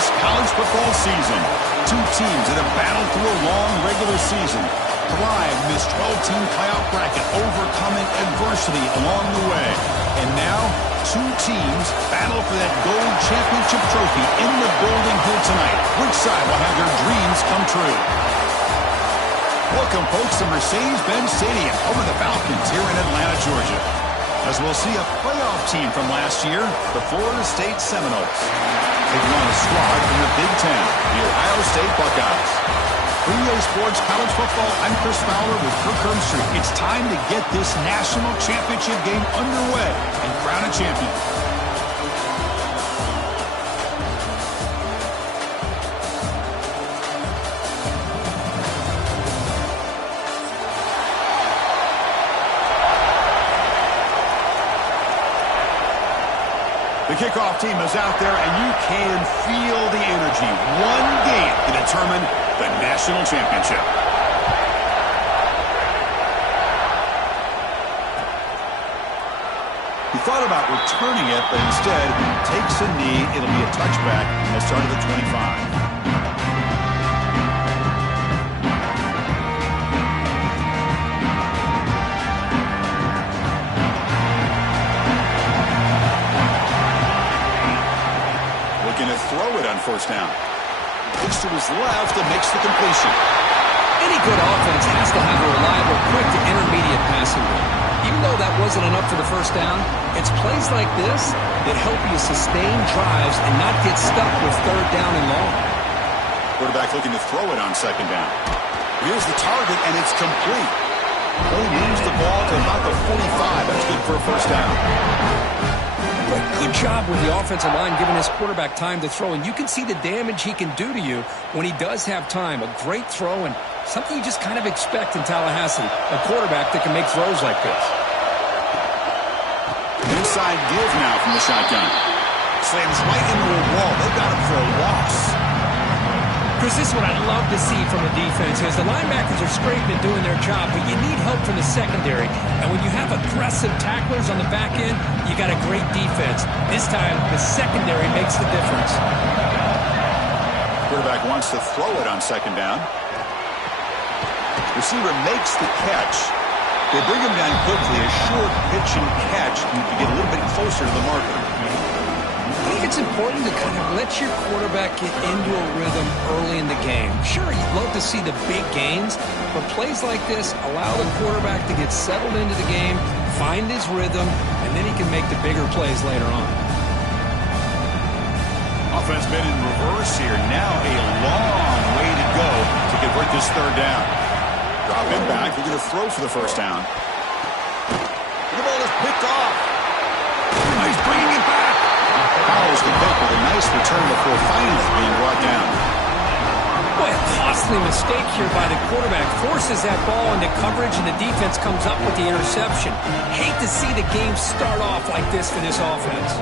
this college football season. Two teams that have battled through a long regular season, thrived in this 12-team playoff bracket, overcoming adversity along the way. And now, two teams battle for that gold championship trophy in the building here tonight. Which side will have their dreams come true? Welcome, folks, to Mercedes-Benz Stadium, home of the Falcons here in Atlanta, Georgia, as we'll see a playoff team from last year, the Florida State Seminoles, taking on a squad from the Big Ten, the Ohio State Buckeyes. For EA Sports College Football, I'm Chris Fowler with Kirk Herbstreit. It's time to get this national championship game underway and crown a champion. The kickoff team is out there, and you can feel the energy. One game to determine the national championship. He thought about returning it, but instead takes a knee. It'll be a touchback at start of the 25. Going to throw it on first down. Looks to his left and makes the completion. Any good offense has to have a reliable, quick to intermediate passing game. Even though that wasn't enough for the first down, it's plays like this that help you sustain drives and not get stuck with third down and long. Quarterback looking to throw it on second down. Here's the target, and it's complete. He moves the ball to about the 45. That's good for a first down. Good job with the offensive line giving his quarterback time to throw, and you can see the damage he can do to you when he does have time. A great throw and something you just kind of expect in Tallahassee, a quarterback that can make throws like this. Inside give now from the shotgun. Slams right into a wall. They've got him for a loss. Chris, this is what I'd love to see from a defense is the linebackers are scraping and doing their job, but you need help from the secondary. And when you have aggressive tacklers on the back end, you got a great defense. This time, the secondary makes the difference. Quarterback wants to throw it on second down. Receiver makes the catch. They bring him down quickly. A short pitch and catch. You can get a little bit closer to the marker. I think it's important to kind of let your quarterback get into a rhythm early in the game. Sure, you'd love to see the big gains, but plays like this allow the quarterback to get settled into the game, find his rhythm, and then he can make the bigger plays later on. Offense been in reverse here. Now a long way to go to convert this third down. Drop him back. They're going to throw for the first down. The ball is picked off. He's bringing it back. Powers the pick with a nice return before finally being brought down. Boy, a costly mistake here by the quarterback. Forces that ball into coverage, and the defense comes up with the interception. Hate to see the game start off like this for this offense.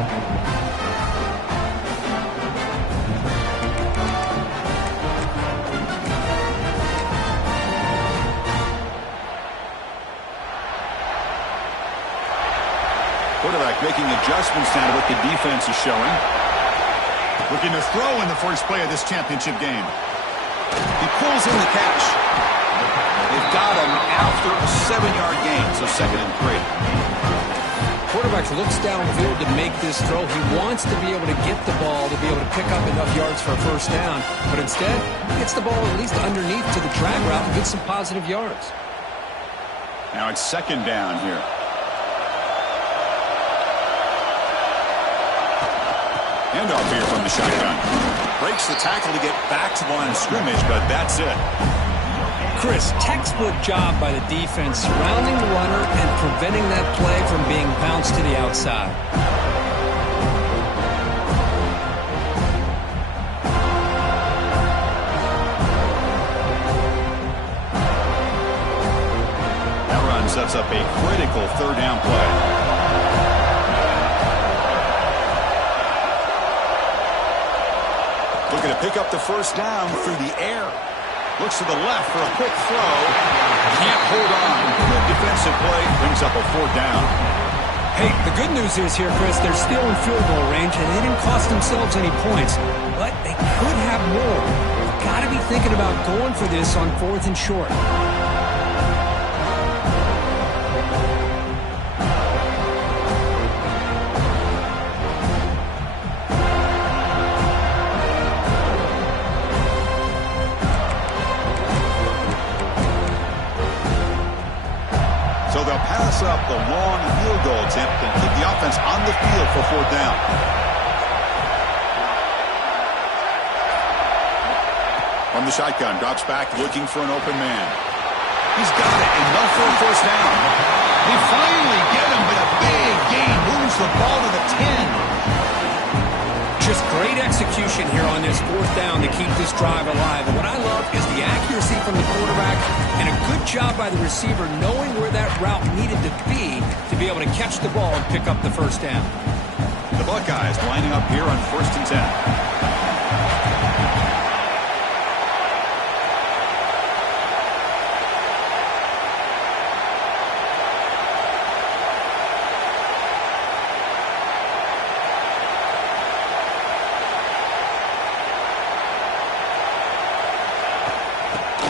Quarterback making adjustments now to what the defense is showing. Looking to throw in the first play of this championship game. He pulls in the catch. They've got him after a 7-yard gain, so 2nd and 3. Quarterback looks downfield to make this throw. He wants to be able to get the ball to be able to pick up enough yards for a first down, but instead, he gets the ball at least underneath to the drag route and gets some positive yards. Now it's 2nd down here. Handoff here from the shotgun. Breaks the tackle to get back to the line of scrimmage, but that's it. Chris, textbook job by the defense surrounding the runner and preventing that play from being bounced to the outside. That run sets up a critical third down play. Looking to pick up the first down through the air. Looks to the left for a quick throw. Can't hold on. Good defensive play. Brings up a 4th down. Hey, the good news is here, Chris, they're still in field goal range, and they didn't cost themselves any points. But they could have more. You've got to be thinking about going for this on 4th and short. So they'll pass up the long field goal attempt and keep the offense on the field for 4th down. From the shotgun, drops back looking for an open man. He's got it, enough for a 1st down. They finally get him, but a big gain moves the ball to the 10. Just great execution here on this 4th down to keep this drive alive. And what I love is the accuracy from the quarterback and a good job by the receiver knowing where that route needed to be able to catch the ball and pick up the 1st down. The Buckeyes lining up here on 1st and 10.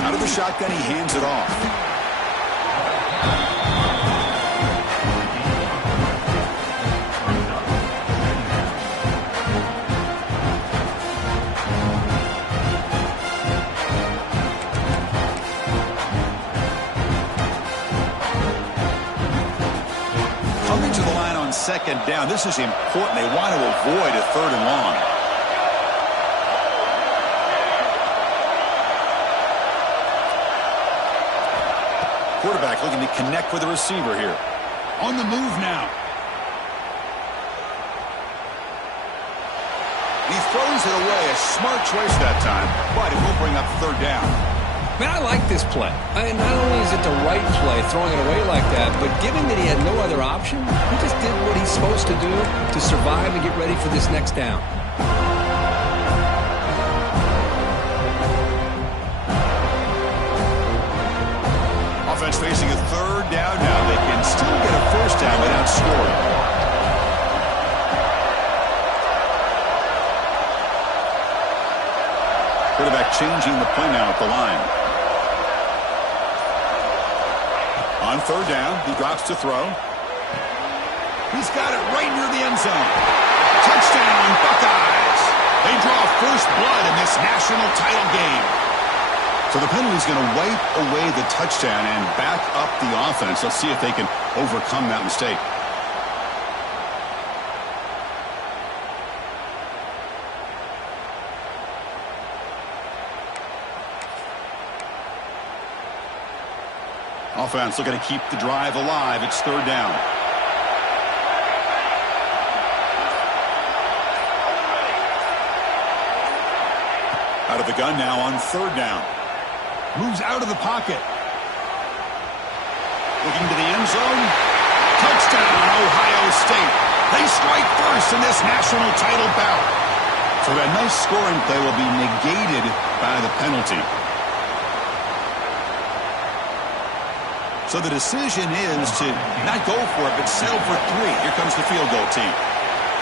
Out of the shotgun, he hands it off. Coming to the line on 2nd down. This is important. They want to avoid a 3rd and long. Quarterback looking to connect with the receiver here. On the move now. He throws it away. A smart choice that time, but it will bring up 3rd down. Man, I like this play. Not only is it the right play, throwing it away like that, but given that he had no other option, he just did what he's supposed to do to survive and get ready for this next down. Offense facing a 3rd down now. They can still get a 1st down without scoring. Quarterback changing the play now at the line. On 3rd down, he drops to throw. He's got it right near the end zone. Touchdown, Buckeyes. They draw first blood in this national title game. So the penalty's going to wipe away the touchdown and back up the offense. Let's see if they can overcome that mistake. Offense looking to keep the drive alive. It's 3rd down. Out of the gun now on 3rd down. Moves out of the pocket. Looking to the end zone. Touchdown, Ohio State. They strike first in this national title bout. So that nice scoring play will be negated by the penalty. So the decision is to not go for it, but settle for 3. Here comes the field goal team.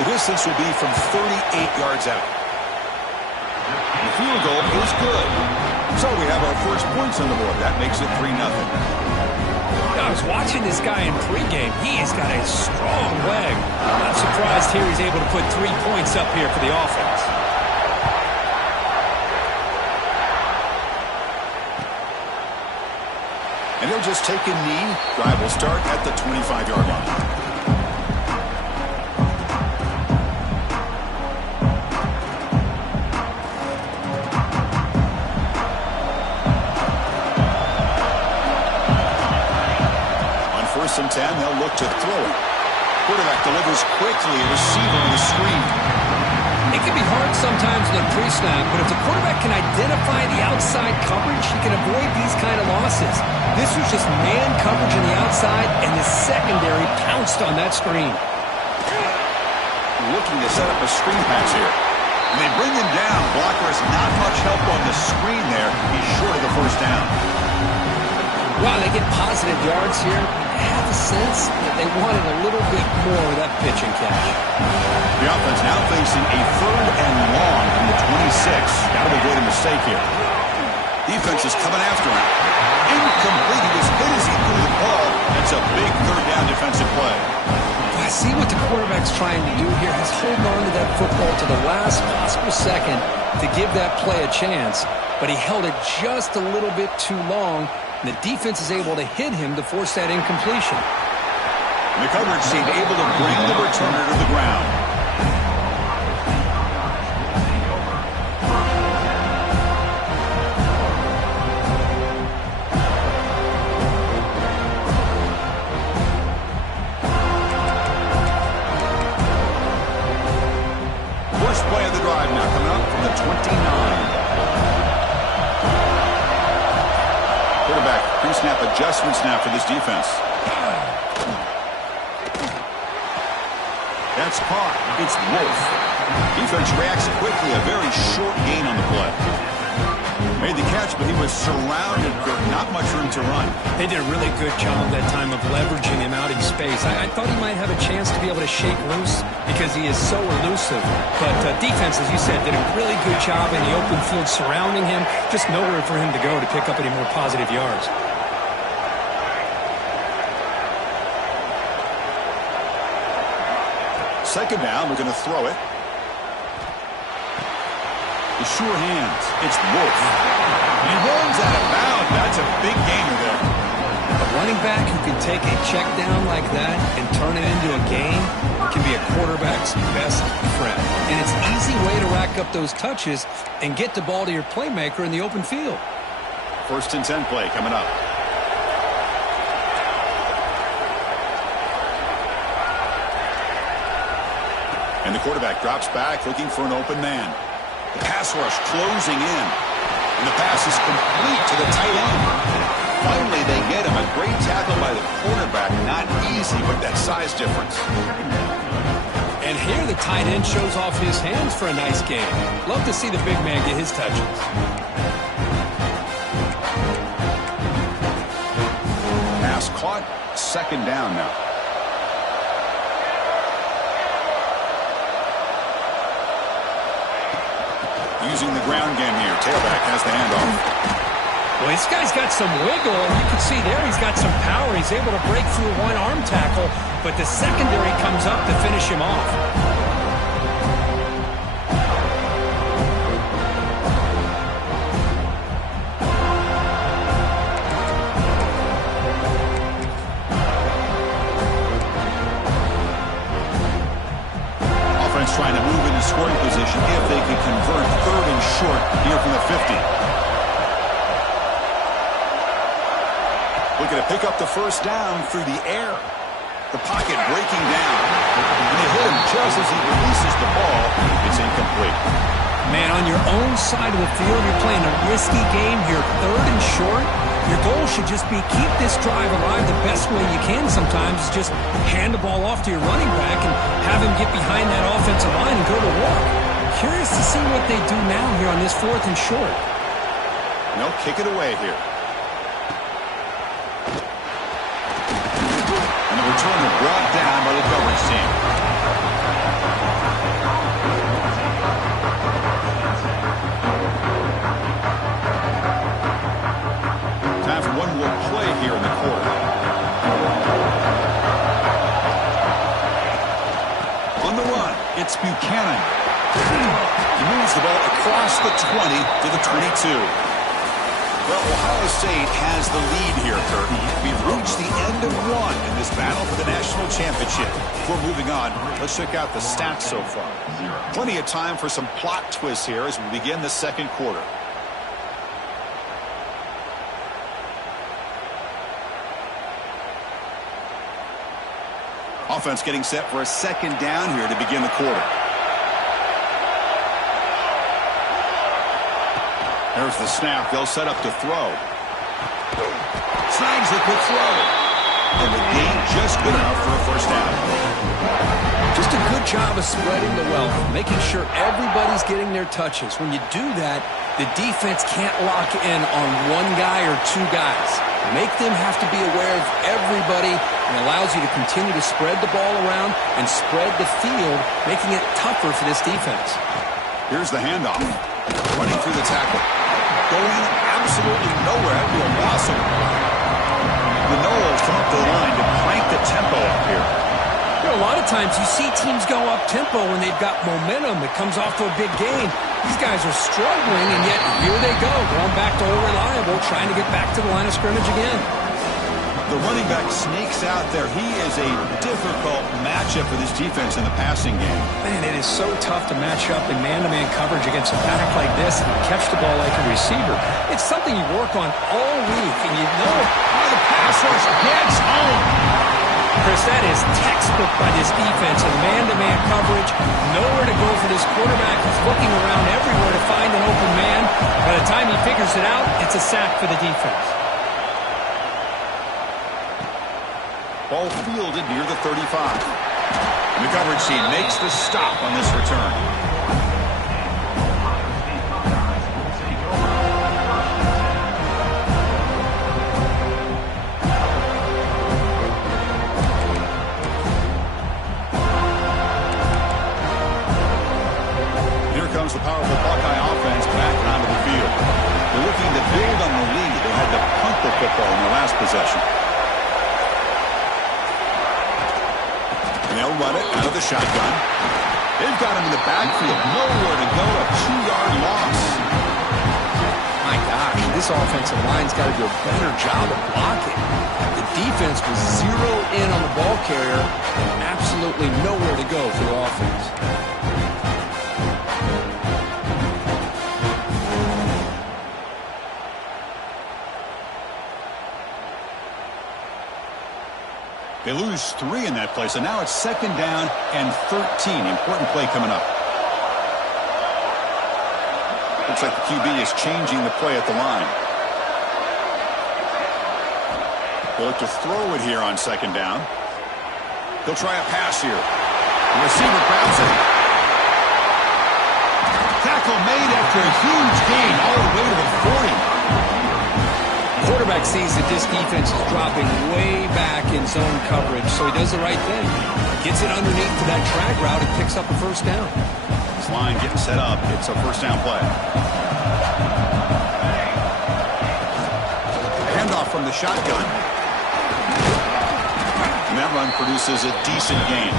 The distance will be from 38 yards out. The field goal is good. So we have our first points on the board. That makes it 3-0. I was watching this guy in pregame. He has got a strong leg. I'm not surprised here he's able to put 3 points up here for the offense. And he'll just take a knee. Drive will start at the 25-yard line. On 1st and 10, they'll look to throw it. Quarterback delivers quickly. Receiver on the screen. It can be hard sometimes in the pre-snap, but if the quarterback can identify the outside coverage, he can avoid these kind of losses. This was just man coverage on the outside, and the secondary pounced on that screen. Looking to set up a screen pass here. And they bring him down. Blocker has not much help on the screen there. He's short of the 1st down. Wow, they get positive yards here. have a sense that they wanted a little bit more of that pitch and catch. The offense now facing a 3rd and long from the 26. Got to avoid a mistake here. Defense is coming after him. Incomplete. He was hit as he threw the ball. That's a big 3rd down defensive play. I see what the quarterback's trying to do here. He's holding on to that football to the last possible second to give that play a chance, but he held it just a little bit too long, and the defense is able to hit him to force that incompletion. The coverage team able to bring the returner to the ground. First play of the drive now coming up from the 29. Quarterback pre-snap adjustments now for this defense. That's caught. It's Wolf. Defense reacts quickly. A very short gain on the play. Made the catch, but he was surrounded. Not much room to run. They did a really good job that time of leveraging him out in space. I thought he might have a chance to be able to shake loose because he is so elusive. But defense, as you said, did a really good job in the open field surrounding him. Just nowhere for him to go to pick up any more positive yards. Second down, we're going to throw it. The sure hands. It's Wolf. He runs out of bounds. That's a big gainer there. A running back who can take a check down like that and turn it into a gain can be a quarterback's best friend. And it's an easy way to rack up those touches and get the ball to your playmaker in the open field. 1st and 10 play coming up. And the quarterback drops back looking for an open man. The pass rush closing in. And the pass is complete to the tight end. Finally, they get him. A great tackle by the quarterback. Not easy, but that size difference. And here the tight end shows off his hands for a nice game. Love to see the big man get his touches. Pass caught. 2nd down now. Using the ground game here. Tailback has the handoff. Well, this guy's got some wiggle. You can see there he's got some power. He's able to break through one arm tackle, but the secondary comes up to finish him off. Trying to move into scoring position if they can convert 3rd and short here from the 50. Looking to pick up the 1st down through the air. The pocket breaking down. And they hit him just as he releases the ball. It's incomplete. Man, on your own side of the field, you're playing a risky game here, 3rd and short. Your goal should just be keep this drive alive the best way you can sometimes. Is just hand the ball off to your running back and have him get behind that offensive line and go to work. Curious to see what they do now here on this 4th and short. No, kick it away here. And the returner brought down by the coverage team. Time for one more play here in the quarter. On the run, it's Buchanan. He moves the ball across the 20 to the 22. Well, Ohio State has the lead here, Kurt. We've reached the end of one in this battle for the national championship. Before moving on, let's check out the stats so far. Plenty of time for some plot twists here as we begin the 2nd quarter. Offense getting set for a 2nd down here to begin the quarter. There's the snap. They'll set up to throw. Snags the quick throw. And the gain just good enough for a 1st down. To Just a good job of spreading the wealth, making sure everybody's getting their touches. When you do that, the defense can't lock in on one guy or two guys. Make them have to be aware of everybody, and allows you to continue to spread the ball around and spread the field, making it tougher for this defense. Here's the handoff. Running through the tackle. Going absolutely nowhere. That'd be a loss of the ball. The Noles come up to the line to crank the tempo up here. You know, a lot of times you see teams go up-tempo when they've got momentum. It comes off to a big gain. These guys are struggling, and yet here they go, going back to old reliable, trying to get back to the line of scrimmage again. The running back snakes out there. He is a difficult matchup for this defense in the passing game. Man, it is so tough to match up in man-to-man coverage against a back like this and catch the ball like a receiver. It's something you work on all week, and you know how the pass rush gets home. Chris, that is textbook by this defense in man-to-man coverage. Nowhere to go for this quarterback. He's looking around everywhere to find an open man. By the time he figures it out, it's a sack for the defense. Ball fielded near the 35. And the coverage team makes the stop on this return. Here comes the powerful Buckeye offense back onto the field. They're looking to build on the lead. They had to punt the football in their last possession. They'll run it out of the shotgun. They've got him in the backfield. Nowhere to go. A 2-yard loss. My gosh, this offensive line's got to do a better job of blocking. The defense was zeroed in on the ball carrier and absolutely nowhere to go for the offense. They lose 3 in that play, so now it's 2nd down and 13. Important play coming up. Looks like the QB is changing the play at the line. They'll look to throw it here on 2nd down. They'll try a pass here. The receiver grabs it. Tackle made after a huge gain all the way to the 40. Quarterback sees that this defense is dropping way back in zone coverage, so he does the right thing. Gets it underneath to that drag route and picks up a 1st down. This line getting set up. It's a 1st down play. Handoff from the shotgun. And that run produces a decent gain.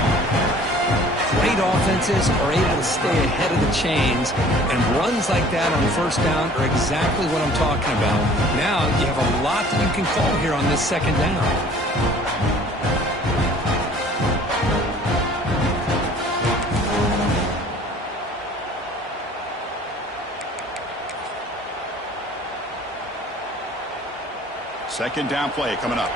Great offenses are able to stay ahead of the chains, and runs like that on 1st down are exactly what I'm talking about. Now you have a lot that you can call here on this 2nd down. Second down play coming up.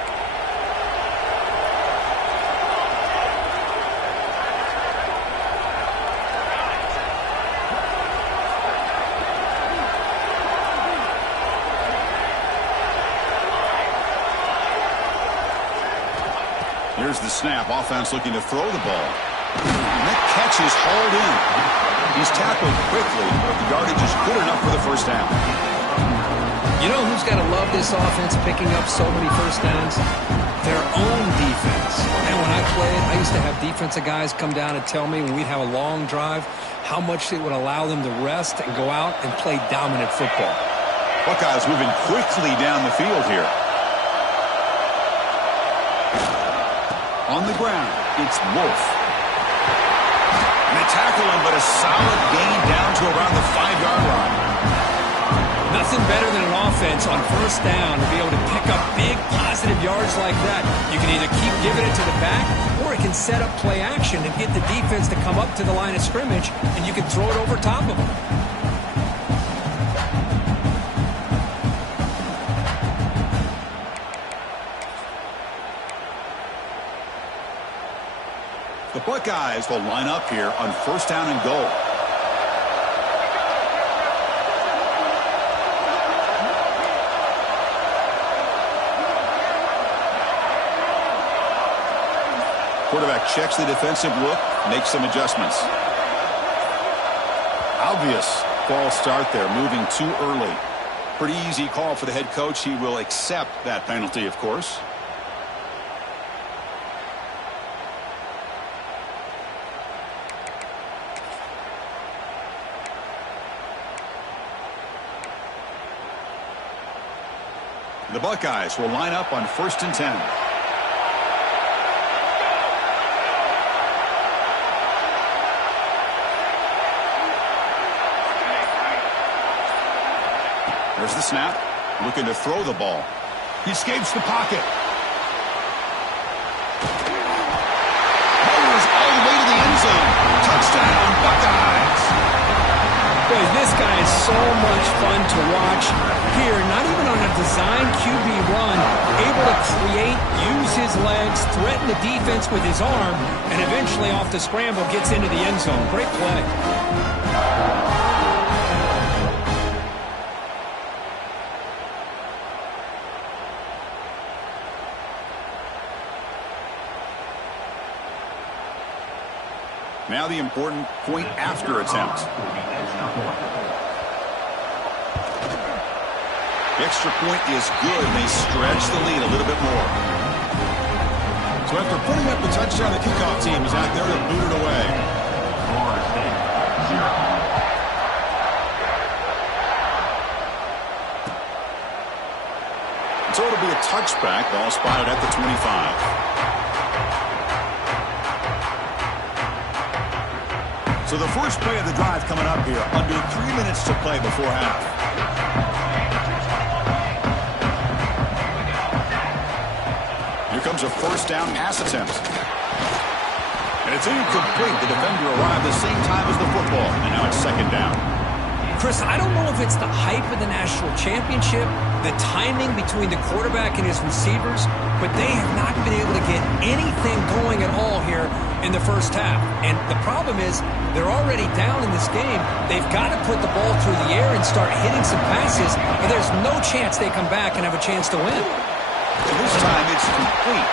Here's the snap. Offense looking to throw the ball. And that catch is hauled in. He's tackled quickly, but the yardage is good enough for the 1st down. You know who's got to love this offense picking up so many 1st downs? Their own defense. And when I played, I used to have defensive guys come down and tell me when we'd have a long drive how much it would allow them to rest and go out and play dominant football. Buckeyes moving quickly down the field here. On the ground, it's Wolf. And they tackle him, but a solid gain down to around the 5-yard line. Nothing better than an offense on 1st down to be able to pick up big positive yards like that. You can either keep giving it to the back, or it can set up play action and get the defense to come up to the line of scrimmage, and you can throw it over top of them. The Buckeyes will line up here on 1st down and goal. Quarterback checks the defensive look, make some adjustments. Obvious false start there, moving too early. Pretty easy call for the head coach. He will accept that penalty, of course. The Buckeyes will line up on 1st and 10. There's the snap. Looking to throw the ball. He escapes the pocket. Motors all the way to the end zone. Touchdown, Buckeyes. Boy, this guy is so much fun to watch. Here, not even on a design QB run, able to create, use his legs, threaten the defense with his arm, and eventually off the scramble gets into the end zone. Great play. Now the important point after attempt. The extra point is good, and they stretch the lead a little bit more. So after putting up the touchdown, the kickoff team is out there to boot it away. So it'll be a touchback. Ball spotted at the 25. So the first play of the drive coming up here. Under 3 minutes to play before half. Here comes a first down pass attempt. And it's incomplete. The defender arrived the same time as the football. And now it's 2nd down. Chris, I don't know if it's the hype of the national championship, the timing between the quarterback and his receivers, but they have not been able to get anything going at all here in the first half. And the problem is they're already down in this game. They've got to put the ball through the air and start hitting some passes, or there's no chance they come back and have a chance to win. And this time it's complete.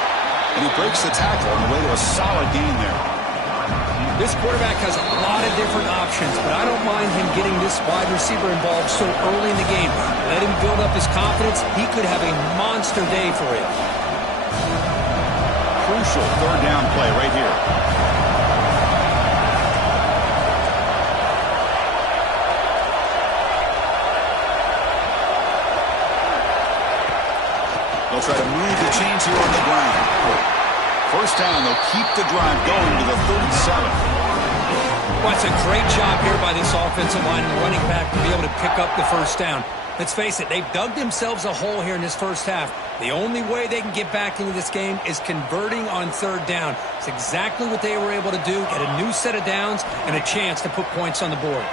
And he breaks the tackle on the way to a solid gain there. This quarterback has a lot of different options, but I don't mind him getting this wide receiver involved so early in the game. Let him build up his confidence. He could have a monster day for him. Crucial 3rd down play right here. They'll try to move the chains here on the ground. First down, they'll keep the drive going to the 37. Well, it's a great job here by this offensive line and running back to be able to pick up the first down. Let's face it, they've dug themselves a hole here in this first half. The only way they can get back into this game is converting on 3rd down. It's exactly what they were able to do, get a new set of downs and a chance to put points on the board.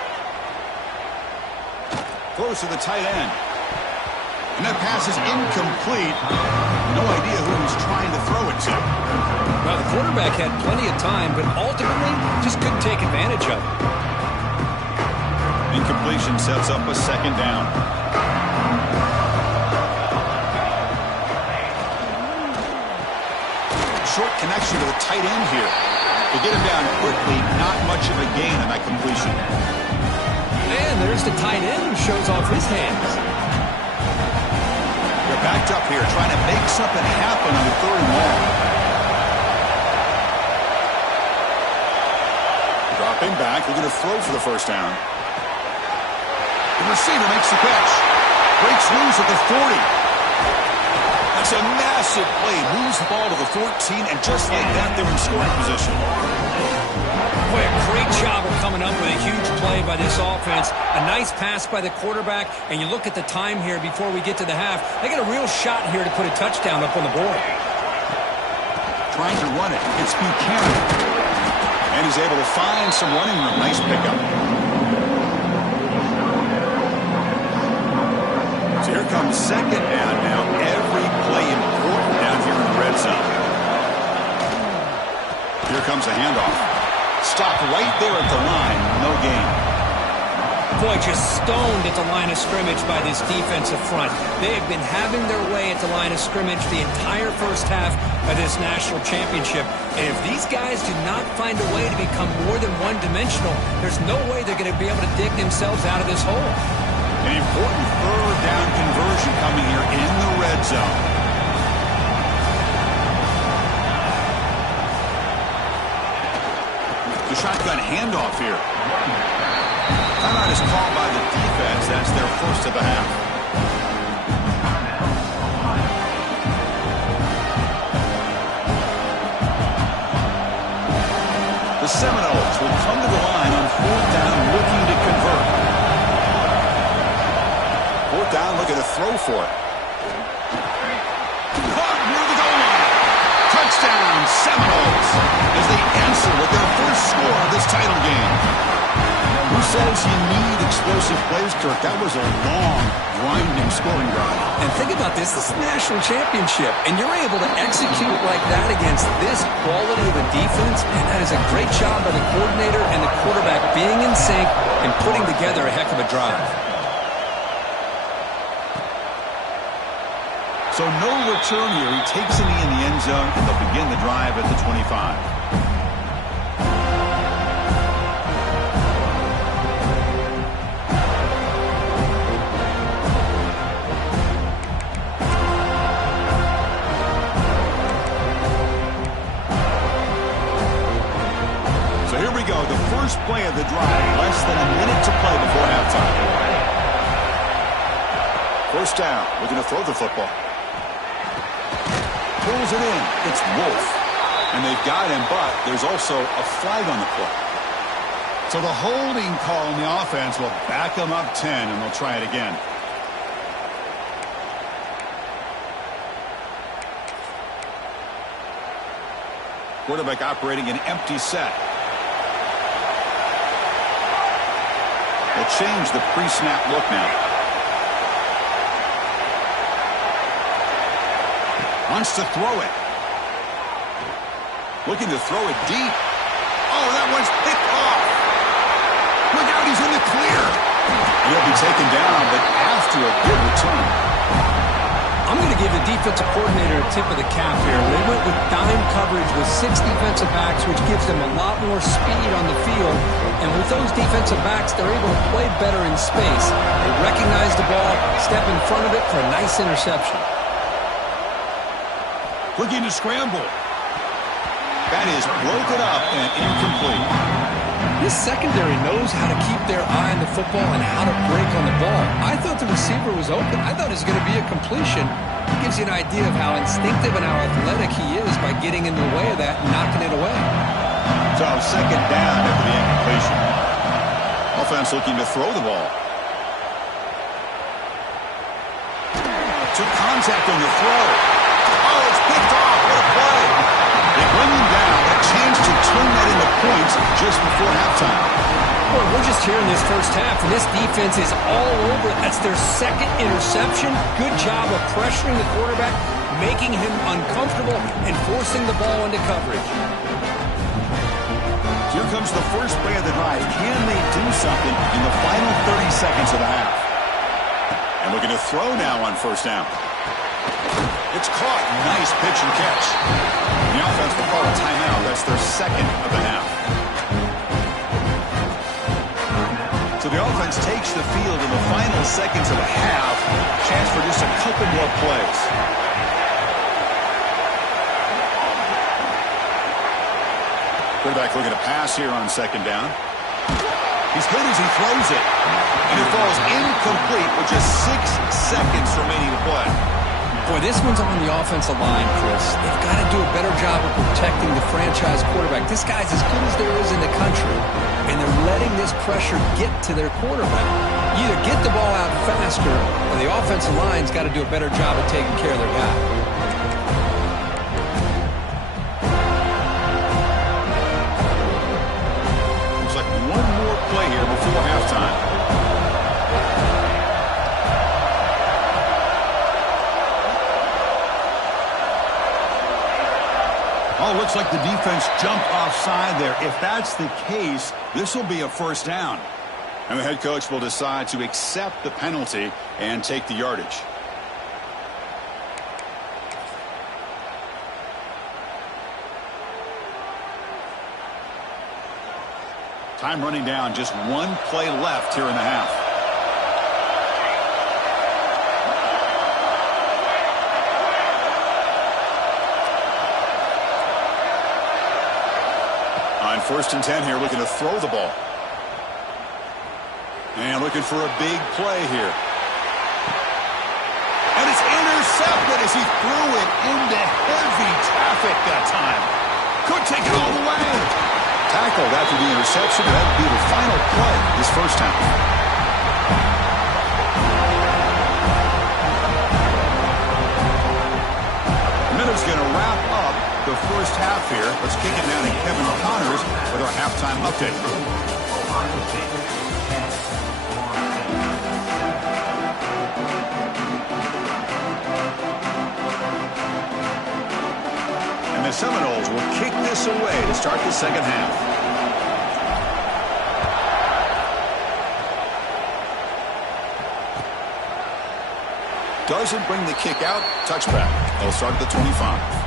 Throws to the tight end. And that pass is incomplete. No idea who he's trying to throw it to. Well, the quarterback had plenty of time, but ultimately just couldn't take advantage of it. Incompletion sets up a 2nd down. Short connection to the tight end here. To get him down quickly, not much of a gain on that completion. And there's the tight end who shows off his hands. They're backed up here, trying to make something happen on the 3rd and long. Dropping back, looking to throw for the first down. The receiver makes the catch. Breaks loose at the 40. That's a massive play. Moves the ball to the 14, and just like that, they're in scoring position. Boy, a great job of coming up with a huge play by this offense. A nice pass by the quarterback, and you look at the time here before we get to the half. They got a real shot here to put a touchdown up on the board. Trying to run it. It's Buchanan. And he's able to find some running room. Nice pickup. So here comes 2nd down now. Every play important down here in the red zone. Here comes a handoff. Stopped right there at the line. No gain. Boy, just stoned at the line of scrimmage by this defensive front. They have been having their way at the line of scrimmage the entire first half of this national championship. And if these guys do not find a way to become more than one-dimensional, there's no way they're going to be able to dig themselves out of this hole. An important third down conversion coming here in the red zone. The shotgun handoff here. Timeout is called by the defense. That's their first of the half. The Seminoles will come to the line on fourth down looking to convert. Fourth down looking to throw for it. Caught near the goal line. Touchdown Seminoles as they answer with their first score of this title game. Who says you need explosive plays, Kirk? That was a long, grinding scoring drive. And think about this. This is a national championship, and you're able to execute like that against this quality of a defense, and that is a great job by the coordinator and the quarterback being in sync and putting together a heck of a drive. So no return here. He takes a knee in the end zone, and they'll begin the drive at the 25. First play of the drive, less than a minute to play before halftime. First down, looking to throw the football. Pulls it in. It's Wolf. And they've got him, but there's also a flag on the play. So the holding call on the offense will back them up 10, and they'll try it again. Quarterback operating an empty set. They'll change the pre-snap look now. Wants to throw it. Looking to throw it deep. Oh, that one's picked off. Look out, he's in the clear. He'll be taken down, but after a good return. I'm going to give the defensive coordinator a tip of the cap here. They went with dime coverage with 6 defensive backs, which gives them a lot more speed on the field. And with those defensive backs, they're able to play better in space. They recognize the ball, step in front of it for a nice interception. Looking to scramble. That is broken up and incomplete. This secondary knows how to keep their eye on the football and how to break on the ball. I thought the receiver was open. I thought it was going to be a completion. It gives you an idea of how instinctive and how athletic he is by getting in the way of that and knocking it away. So second down after the incompletion. Offense looking to throw the ball. Took contact on the throw. Oh, it's picked off. What a play. They bring him down. A chance to turn that into points just before halftime. Boy, we're just here in this first half, and this defense is all over it. That's their second interception. Good job of pressuring the quarterback, making him uncomfortable, and forcing the ball into coverage. Here comes the first play of the drive. Can they do something in the final 30 seconds of the half? And looking to throw now on first down. It's caught. Nice pitch and catch. The offense will call a timeout. That's their second of the half. So the offense takes the field in the final seconds of the half. Chance for just a couple more plays. Quarterback looking to pass here on second down. He's hit as he throws it. And it falls incomplete with just 6 seconds remaining to play. Boy, this one's on the offensive line, Chris. They've got to do a better job of protecting the franchise quarterback. This guy's as good as there is in the country, and they're letting this pressure get to their quarterback. You either get the ball out faster, or the offensive line's got to do a better job of taking care of their guy. Looks like one more play here before halftime. Oh, looks like the defense jumped offside there. If that's the case, this will be a first down. And the head coach will decide to accept the penalty and take the yardage. Time running down, just one play left here in the half. On 1st and 10 here, looking to throw the ball. And looking for a big play here. And it's intercepted as he threw it into heavy traffic that time. Could take it all the way. Tackled after the interception. That would be the final play this first half. Minutes going to wrap up the first half here. Let's kick it down to Kevin Connors with our halftime update. The Seminoles will kick this away to start the second half. Doesn't bring the kick out. Touchback. They'll start at the 25.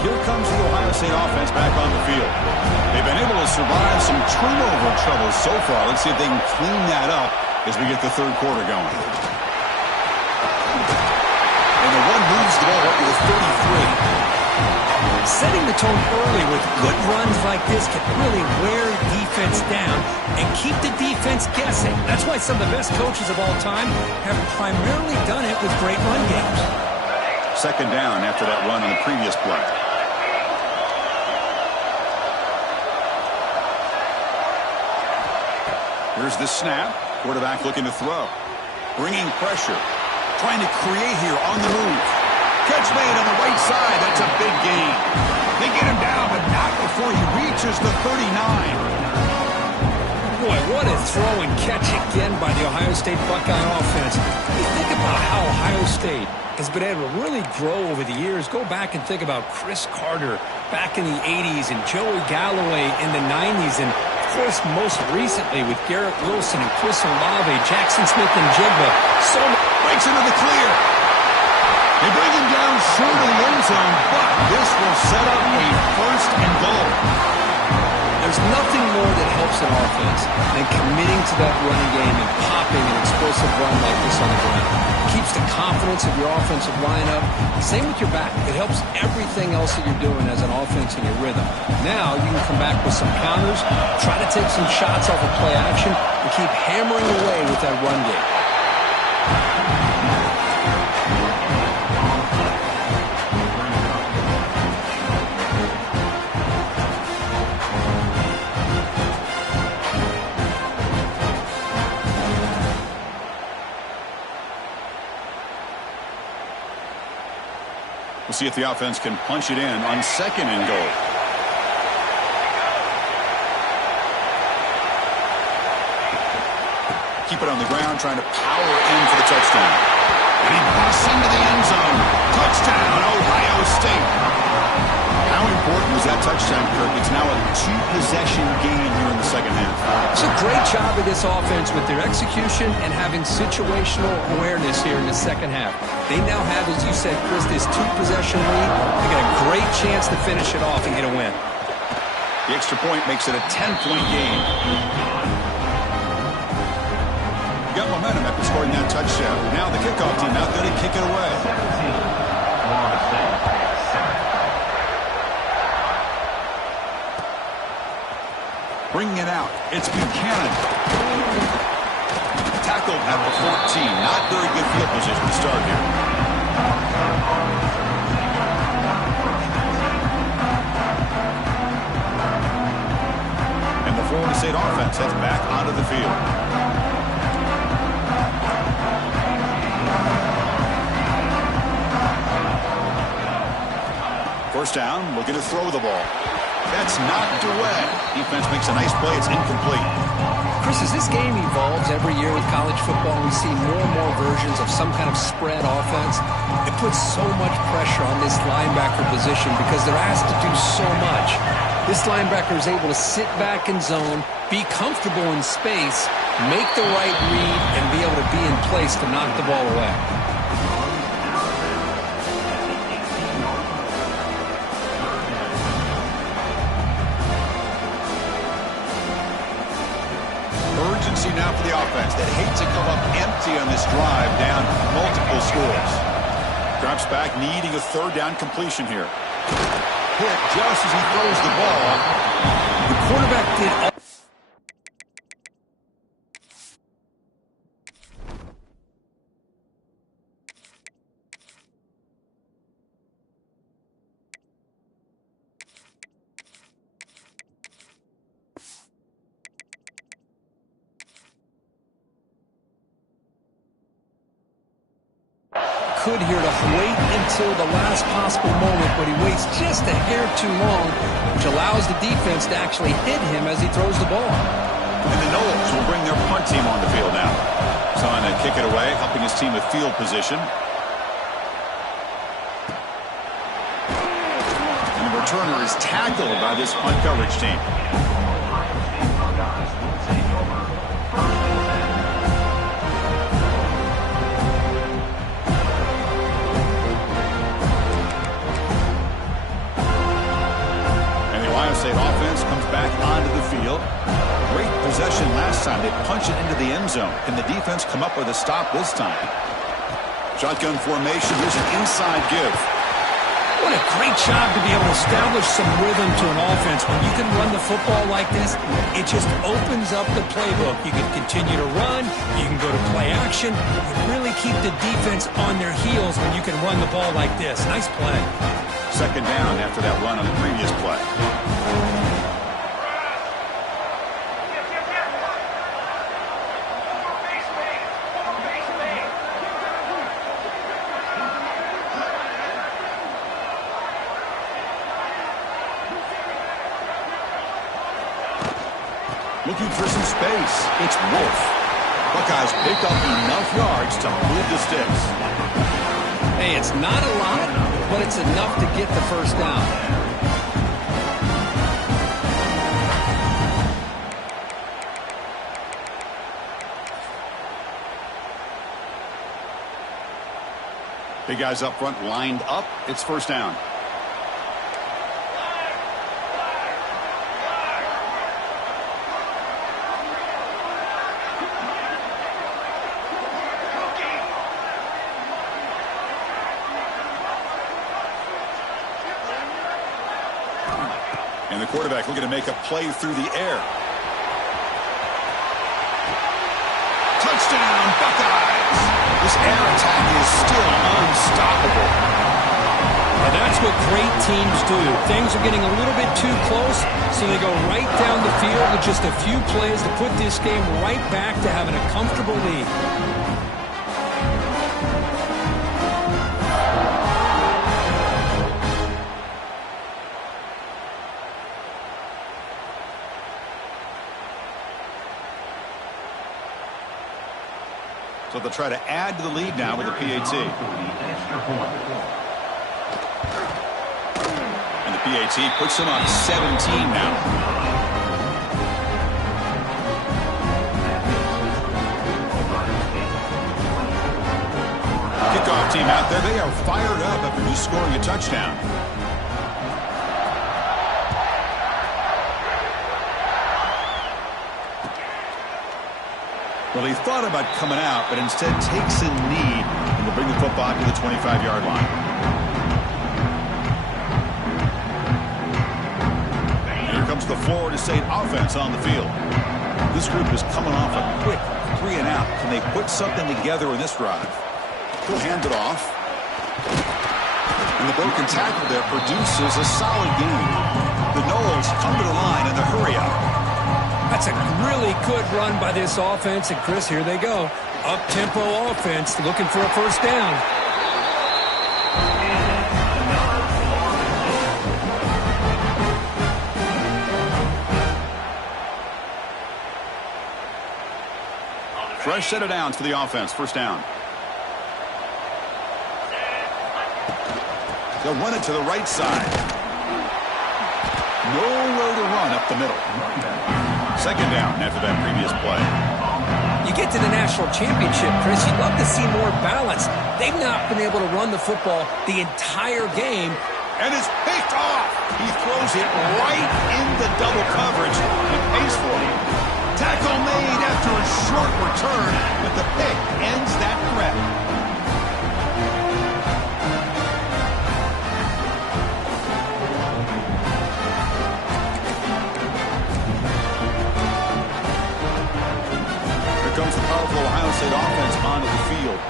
Here comes the Ohio State offense back on the field. They've been able to survive some turnover troubles so far. Let's see if they can clean that up as we get the third quarter going. And the one moves the ball up to the 33. Setting the tone early with good runs like this can really wear defense down and keep the defense guessing. That's why some of the best coaches of all time have primarily done it with great run games. Second down after that run on the previous play. Here's the snap. Quarterback looking to throw. Bringing pressure. Trying to create here on the move. Catch made on the right side. That's a big gain. They get him down, but not before he reaches the 39. Boy, what a throw and catch again by the Ohio State Buckeye offense. You think about how Ohio State has been able to really grow over the years. Go back and think about Chris Carter back in the 80s and Joey Galloway in the 90s. And, of course, most recently with Garrett Wilson and Chris Olave, Jackson Smith and Jigba. So breaks into the clear. They bring him down short of the end zone, but this will set up a first and goal. There's nothing more that helps an offense than committing to that running game and popping an explosive run like this on the ground. It keeps the confidence of your offensive lineup. Same with your back. It helps everything else that you're doing as an offense in your rhythm. Now you can come back with some counters, try to take some shots off of play action, and keep hammering away with that run game. We'll see if the offense can punch it in on second and goal. Keep it on the ground, trying to power in for the touchdown. And he busts into the end zone. Touchdown, Ohio State. How important was that touchdown, Kirk? It's now a two-possession game here in the second half. It's a great job of this offense with their execution and having situational awareness here in the second half. They now have, as you said, Chris, this two-possession lead. They got a great chance to finish it off and get a win. The extra point makes it a 10-point game. Got momentum after scoring that touchdown. Now the kickoff team out there to kick it away. Bringing it out. It's Buchanan. Tackled at the 14. Not very good field position to start here. And the Florida State offense heads back onto the field. First down, looking to throw the ball. That's knocked away. Defense makes a nice play. It's incomplete. Chris, as this game evolves every year with college football, we see more and more versions of some kind of spread offense. It puts so much pressure on this linebacker position because they're asked to do so much. This linebacker is able to sit back in zone, be comfortable in space, make the right read, and be able to be in place to knock the ball away. Urgency now for the offense that hates to come up empty on this drive, down multiple scores. Drops back, needing a third down completion here. Hit just as he throws the ball. The quarterback did all. Could here to wait until the last possible moment, but he waits just a hair too long, which allows the defense to actually hit him as he throws the ball. And the Noles will bring their punt team on the field now. Trying to kick it away, helping his team with field position. And the returner is tackled by this punt coverage team. State offense comes back onto the field. Great possession last time. They punch it into the end zone. Can the defense come up with a stop this time? Shotgun formation. Here's an inside give. What a great job to be able to establish some rhythm to an offense. When you can run the football like this, it just opens up the playbook. You can continue to run. You can go to play action. You really keep the defense on their heels when you can run the ball like this. Nice play. Second down after that run on the previous play. looking for some space. It's Wolf. Buckeyes pick up enough yards to move the sticks. Hey, it's not a lot, but it's enough to get the first down. Big guys up front lined up. It's first down. And the quarterback looking to make a play through the air. Touchdown, Buckeyes! This air attack is still unstoppable. Now that's what great teams do. Things are getting a little bit too close, so they go right down the field with just a few plays to put this game right back to having a comfortable lead. So they'll try to add to the lead now with the PAT. And the PAT puts them on 17 now. Kickoff team out there. They are fired up after just scoring a touchdown. Well, he thought about coming out, but instead takes a knee and will bring the football to the 25-yard line. And here comes the Florida State offense on the field. This group is coming off a quick 3-and-out. Can they put something together in this drive? He'll hand it off. And the broken tackle there produces a solid gain. The Noles come to the line in the hurry-up. That's a really good run by this offense. And, Chris, here they go. Up-tempo offense looking for a first down. Fresh set of downs for the offense. First down. They'll run it to the right side. Nowhere to run up the middle. Second down after that previous play. You get to the national championship, Chris, you'd love to see more balance. They've not been able to run the football the entire game. And it's picked off. He throws it right into double coverage and pays for it. Tackle made after a short return, but the pick ends that threat. Comes the powerful Ohio State offense onto the field.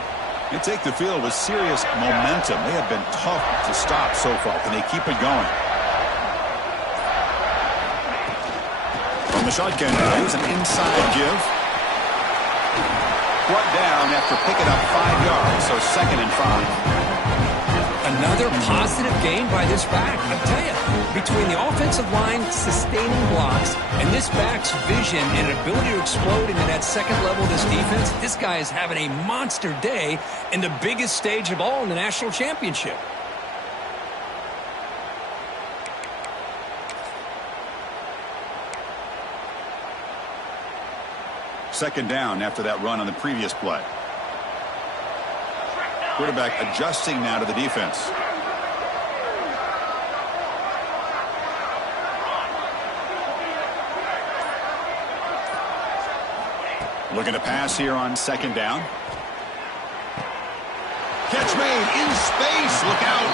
They take the field with serious momentum. They have been tough to stop so far. Can they keep it going? From the shotgun, here's an inside give. Brought down after picking up 5 yards, so 2nd and 5. Another positive gain by this back. I tell you, between the offensive line sustaining blocks and this back's vision and ability to explode into that second level of this defense, this guy is having a monster day in the biggest stage of all in the national championship. Second down after that run on the previous play. Quarterback adjusting now to the defense. Looking to pass here on second down. Catch made in space. Look out.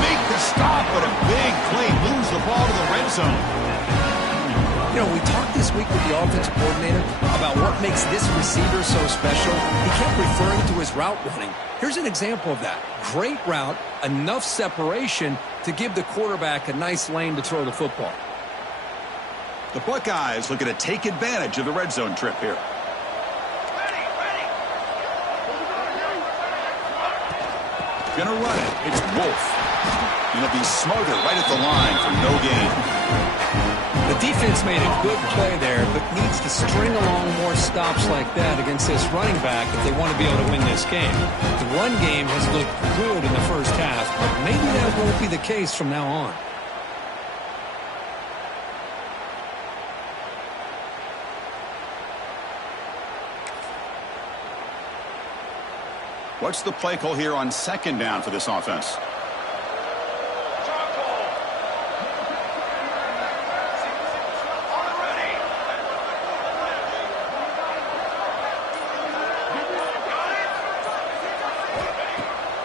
Make the stop, but a big play moves the ball to the red zone. You know, we talked this week with the offensive coordinator about what makes this receiver so special. He kept referring to his route running. Here's an example of that. Great route, enough separation to give the quarterback a nice lane to throw the football. The Buckeyes looking to take advantage of the red zone trip here. Gonna run it. It's Wolf. Gonna be smarter right at the line for no gain. The defense made a good play there, but needs to string along more stops like that against this running back if they want to be able to win this game. The run game has looked good in the first half, but maybe that won't be the case from now on. What's the play call here on second down for this offense?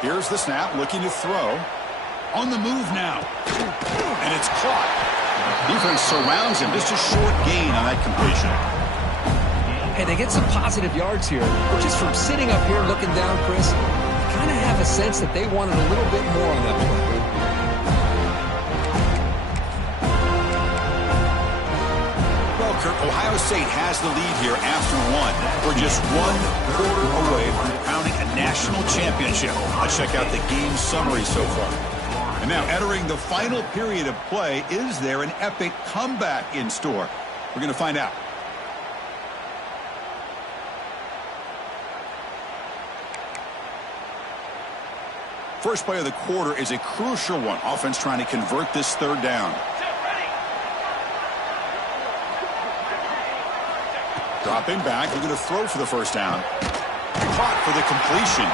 Here's the snap, looking to throw. On the move now. And it's caught. Defense surrounds him. Just a short gain on that completion. Hey, they get some positive yards here. But just from sitting up here looking down, Chris, I kind of have a sense that they wanted a little bit more on that play. Well, Kirk, Ohio State has the lead here after one. We're just 1 quarter away from crowning a national championship. Let's check out the game summary so far. And now entering the final period of play, is there an epic comeback in store? We're going to find out. First play of the quarter is a crucial one. Offense trying to convert this third down. Dropping back, looking to throw for the first down. Caught for the completion.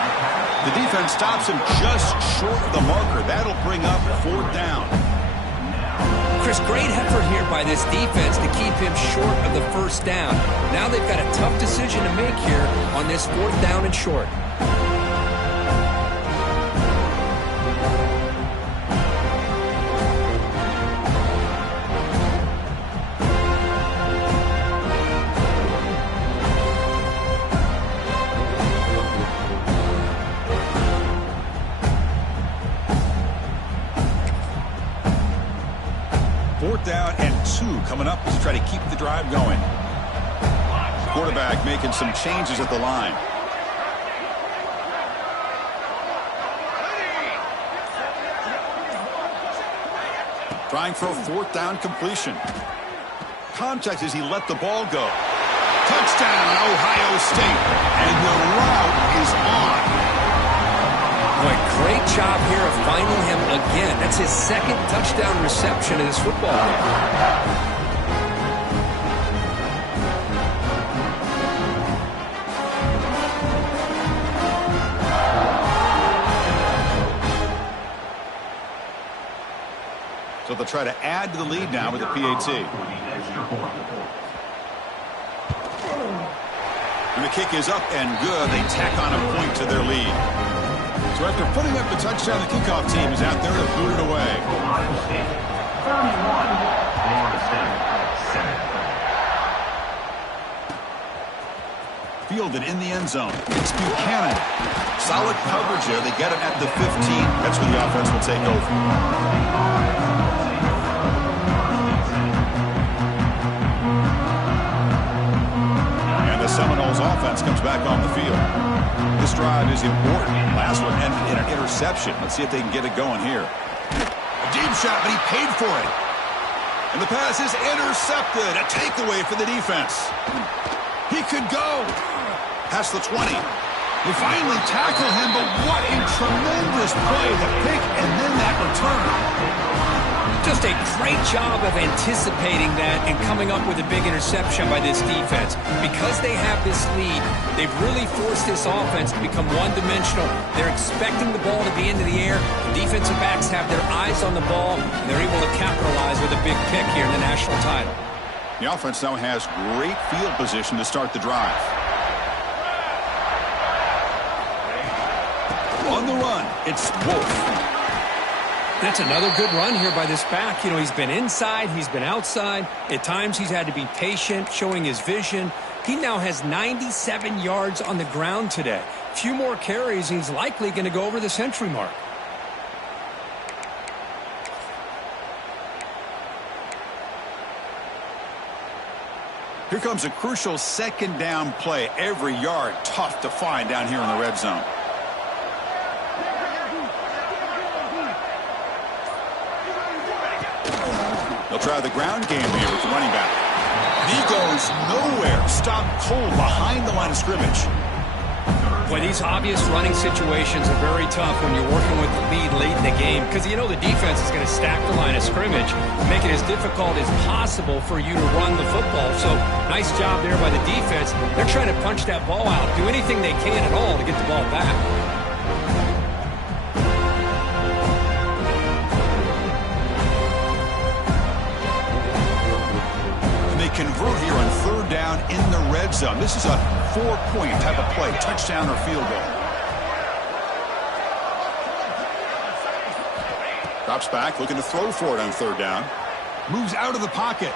The defense stops him just short of the marker. That'll bring up fourth down. Chris, great effort here by this defense to keep him short of the first down. Now they've got a tough decision to make here on this fourth down and short. Down and 2 coming up to try to keep the drive going. Quarterback making some changes at the line. Trying for a fourth down completion. Contact as he let the ball go. Touchdown, Ohio State. And the route is on. Boy, great job here of finding him again. That's his second touchdown reception in this football game. So they'll try to add to the lead now with the PAT. And the kick is up and good. They tack on a point to their lead. So after putting up the touchdown, the kickoff team is out there to boot it away. Fielded in the end zone. It's Buchanan. Solid coverage there. They get him at the 15. That's when the offense will take over. Seminoles offense comes back on the field. This drive is important. Last one ended in an interception. Let's see if they can get it going here. A deep shot, but he paid for it. And the pass is intercepted. A takeaway for the defense. He could go. Past the 20. They finally tackle him, but what a tremendous play. The pick and then that return. Just a great job of anticipating that and coming up with a big interception by this defense. Because they have this lead, they've really forced this offense to become one-dimensional. They're expecting the ball to be into the air. The defensive backs have their eyes on the ball, and they're able to capitalize with a big pick here in the national title. The offense now has great field position to start the drive. On the run, it's Wolf. That's another good run here by this back. You know, he's been inside, he's been outside. At times, he's had to be patient, showing his vision. He now has 97 yards on the ground today. A few more carries, and he's likely going to go over the century mark. Here comes a crucial second down play. Every yard tough to find down here in the red zone. They'll try the ground game here with the running back. And he goes nowhere. Stopped cold behind the line of scrimmage. Boy, these obvious running situations are very tough when you're working with the lead late in the game because you know the defense is going to stack the line of scrimmage, make it as difficult as possible for you to run the football. So nice job there by the defense. They're trying to punch that ball out, do anything they can at all to get the ball back. Convert here on third down in the red zone. This is a 4-point type of play, touchdown or field goal. Drops back, looking to throw for it on third down. Moves out of the pocket.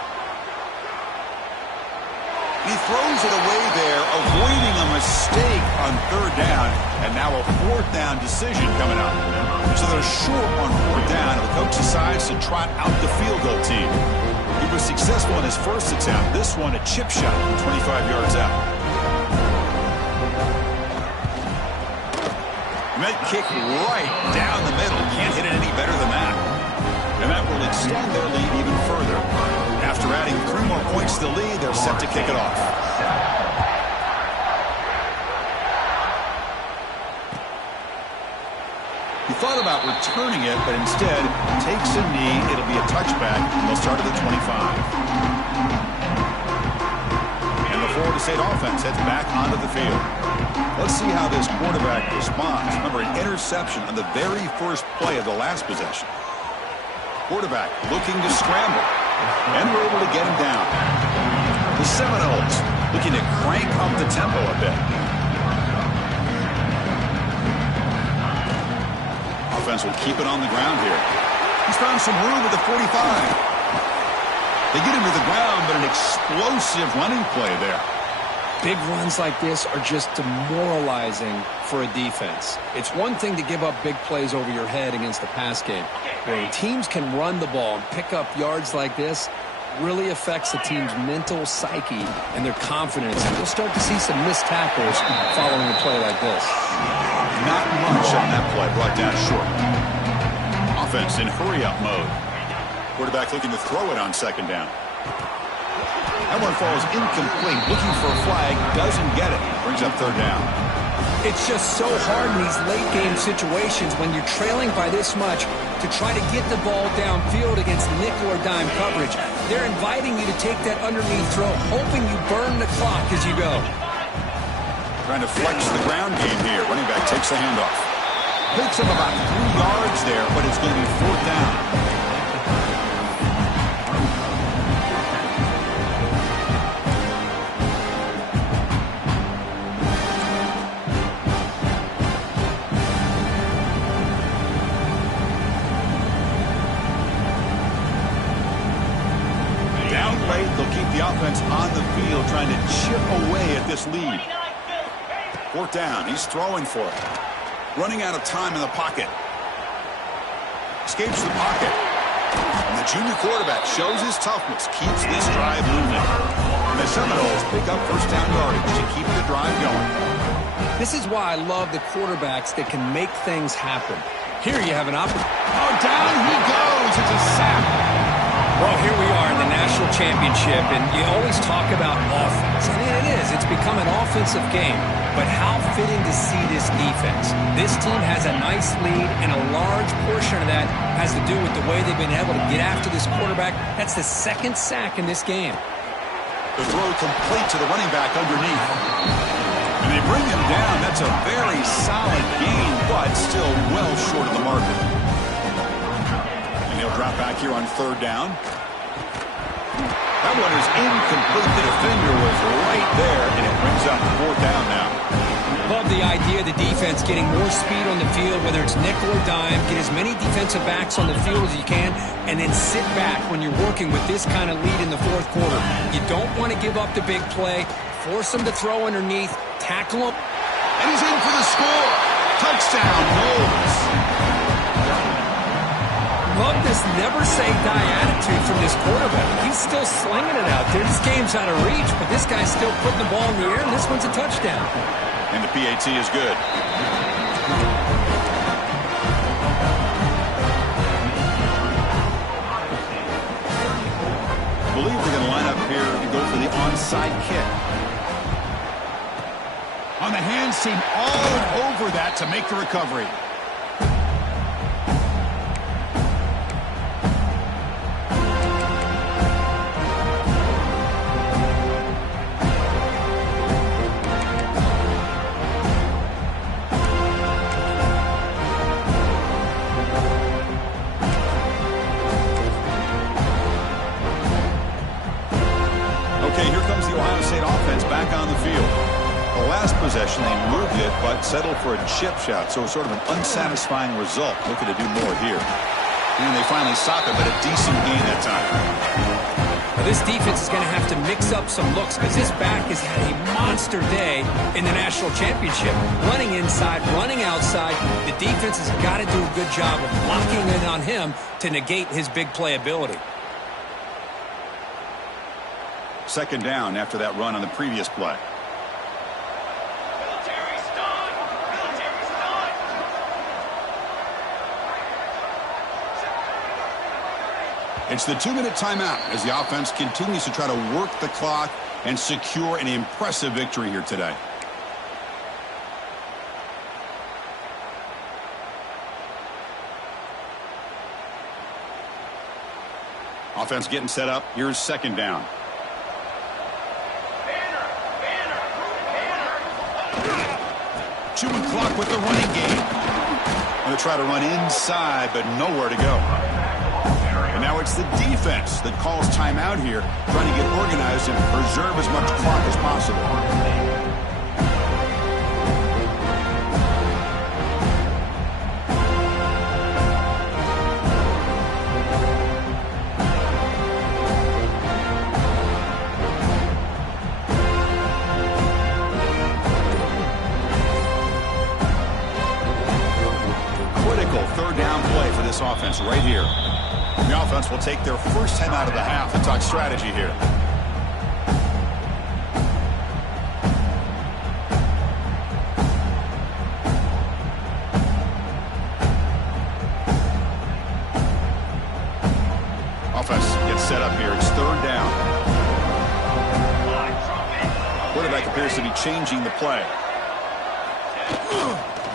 He throws it away there, avoiding a mistake on third down, and now a fourth down decision coming up. So they're short on fourth down, and the coach decides to trot out the field goal team. He was successful in his first attempt. This one, a chip shot from 25 yards out. Met kick right down the middle. Can't hit it any better than that. And that will extend their lead even further. After adding 3 more points to the lead, they're set to kick it off. He thought about returning it, but instead takes a knee. It'll be a touchback, and they'll start at the 25. And the Florida State offense heads back onto the field. Let's see how this quarterback responds. Remember, an interception on the very first play of the last possession. Quarterback looking to scramble, and we're able to get him down. The Seminoles looking to crank up the tempo a bit. Offense will keep it on the ground here. He's found some room at the 45. They get him to the ground, but an explosive running play there. Big runs like this are just demoralizing for a defense. It's one thing to give up big plays over your head against the pass game. When teams can run the ball and pick up yards like this, really affects the team's mental psyche and their confidence. And you'll start to see some missed tackles following a play like this. Not much on that play, brought down short. Offense in hurry-up mode. Quarterback looking to throw it on second down. That one falls incomplete, looking for a flag, doesn't get it. Brings up third down. It's just so hard in these late-game situations when you're trailing by this much to try to get the ball downfield against nickel or dime coverage. They're inviting you to take that underneath throw, hoping you burn the clock as you go. Trying to flex the ground game here. Running back takes the handoff. Picks up about 3 yards there, but it's going to be fourth down. They'll keep the offense on the field, trying to chip away at this lead. Fourth down. He's throwing for it. Running out of time in the pocket. Escapes the pocket. And the junior quarterback shows his toughness, keeps this drive moving. And the Seminoles pick up first down yardage to keep the drive going. This is why I love the quarterbacks that can make things happen. Here you have an opportunity. Oh, down he goes. It's a sack. Well, here we are in the national championship, and you always talk about offense. I mean, it is. It's become an offensive game. But how fitting to see this defense. This team has a nice lead, and a large portion of that has to do with the way they've been able to get after this quarterback. That's the second sack in this game. The throw complete to the running back underneath. And they bring him down. That's a very solid gain, but still well short of the marker. And he'll drop back here on third down. That one is incomplete. The defender was right there, and it brings up fourth down now. Love the idea of the defense getting more speed on the field, whether it's nickel or dime. Get as many defensive backs on the field as you can, and then sit back when you're working with this kind of lead in the fourth quarter. You don't want to give up the big play. Force them to throw underneath. Tackle them. And he's in for the score. Touchdown, Knowles. Love this never-say-die attitude from this quarterback. He's still slinging it out there. This game's out of reach, but this guy's still putting the ball in the air, and this one's a touchdown. And the PAT is good. they're going to line up here and go for the onside kick. On the hands team, all over that to make the recovery. Okay, here comes the Ohio State offense back on the field. The last possession, they moved it, but settled for a chip shot, so sort of an unsatisfying result. Looking to do more here. And they finally stop it, but a decent gain that time. Now, this defense is going to have to mix up some looks because this back has had a monster day in the national championship. Running inside, running outside. The defense has got to do a good job of locking in on him to negate his big playability. Second down after that run on the previous play. It's the 2-minute timeout as the offense continues to try to work the clock and secure an impressive victory here today. Offense getting set up. Here's second down. Chewing clock with the running game. Going to try to run inside, but nowhere to go. And now it's the defense that calls timeout here, trying to get organized and preserve as much clock as possible. Third down play for this offense right here. The offense will take their first time out of the half and talk strategy here. Offense gets set up here. It's third down. Quarterback appears to be changing the play.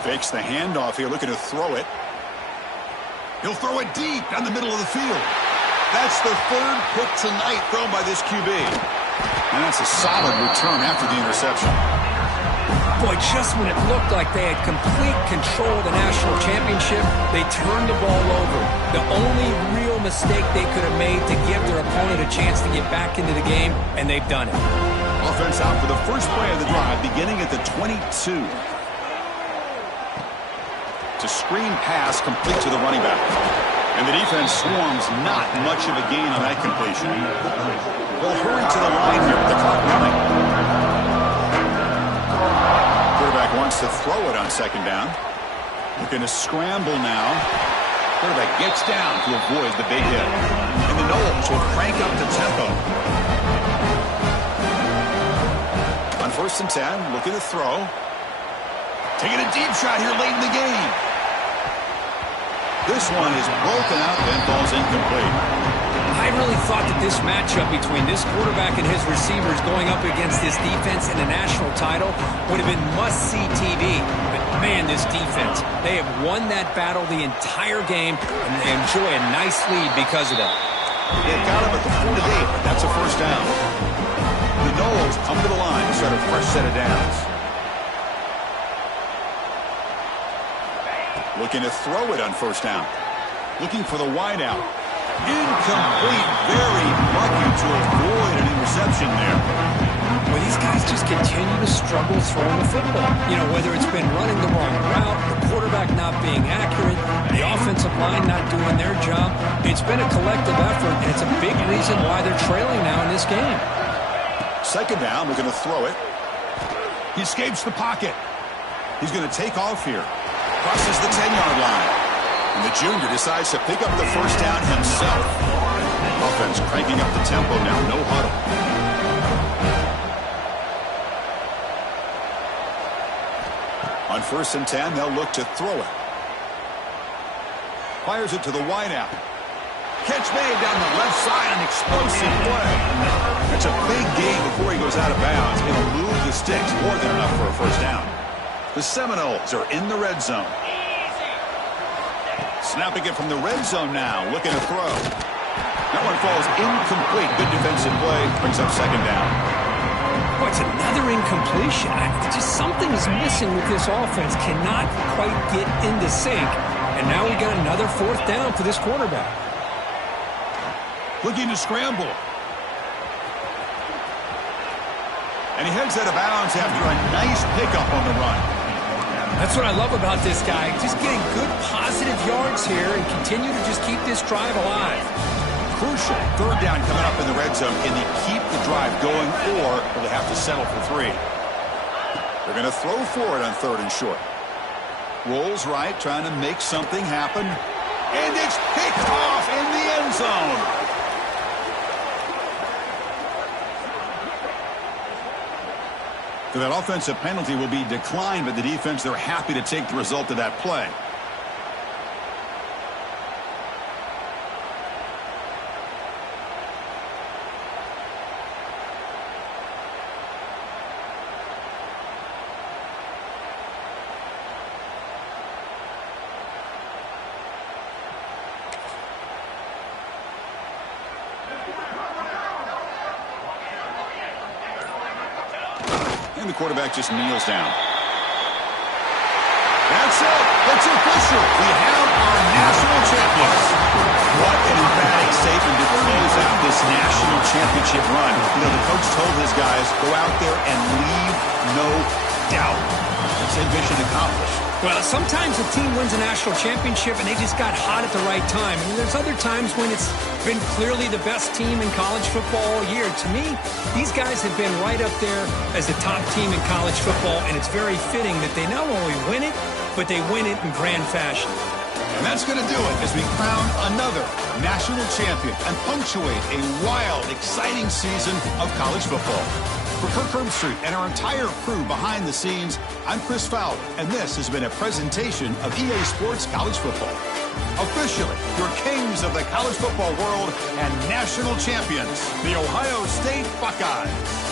Fakes the handoff here, looking to throw it. He'll throw it deep down the middle of the field. That's the third pick tonight thrown by this QB. And that's a solid return after the interception. Boy, just when it looked like they had complete control of the national championship, they turned the ball over. The only real mistake they could have made to give their opponent a chance to get back into the game, and they've done it. Offense out for the first play of the drive, beginning at the 22. To screen pass complete to the running back. And the defense swarms, not much of a gain on that completion. They'll hurry to the line here with the clock running. Quarterback wants to throw it on second down. Looking to scramble now. Quarterback gets down to avoid the big hit. And the Noles will crank up the tempo. On first and 10, looking to throw. Taking a deep shot here late in the game. This one is broken out and falls incomplete. I really thought that this matchup between this quarterback and his receivers going up against this defense in a national title would have been must-see TV. But, man, this defense, they have won that battle the entire game, and they enjoy a nice lead because of that. They got him at the 48, but that's a first down. The Noles come to the line to start a fresh set of downs. Looking to throw it on first down. Looking for the wideout. Incomplete. Very lucky to avoid an interception there. Well, these guys just continue to struggle throwing the football. You know, whether it's been running the wrong route, the quarterback not being accurate, the offensive line not doing their job. It's been a collective effort, and it's a big reason why they're trailing now in this game. Second down, we're going to throw it. He escapes the pocket. He's going to take off here. Crosses the 10-yard line. And the junior decides to pick up the first down himself. Offense cranking up the tempo now. No huddle. On first and 10, they'll look to throw it. Fires it to the wideout. Catch made down the left side, an explosive play. It's a big gain before he goes out of bounds. It'll move the sticks, more than enough for a first down. The Seminoles are in the red zone. Snapping it from the red zone now, looking to throw. That one falls incomplete. Good defensive play, brings up second down. Boy, it's another incompletion. Just something is missing with this offense. Cannot quite get into sync. And now we got another fourth down for this quarterback. Looking to scramble. And he heads out of bounds after a nice pickup on the run. That's what I love about this guy. Just getting good positive yards here and continue to just keep this drive alive. Crucial. Third down coming up in the red zone. Can they keep the drive going, or will they have to settle for 3? They're going to throw for it on 3rd and short. Rolls right, trying to make something happen. And it's picked off in the end zone. So that offensive penalty will be declined by the defense. They're happy to take the result of that play. And the quarterback just kneels down. That's it. It's official. We have our national champions. What an emphatic statement to close out this national championship run. You know, the coach told his guys, go out there and leave no doubt. That's a mission accomplished. Well, sometimes a team wins a national championship and they just got hot at the right time. And there's other times when it's been clearly the best team in college football all year. To me, these guys have been right up there as the top team in college football, and it's very fitting that they not only win it, but they win it in grand fashion. And that's going to do it as we crown another national champion and punctuate a wild, exciting season of college football. For Kirk Herbstreit and our entire crew behind the scenes, I'm Chris Fowler, and this has been a presentation of EA Sports College Football. Officially, your kings of the college football world and national champions, the Ohio State Buckeyes.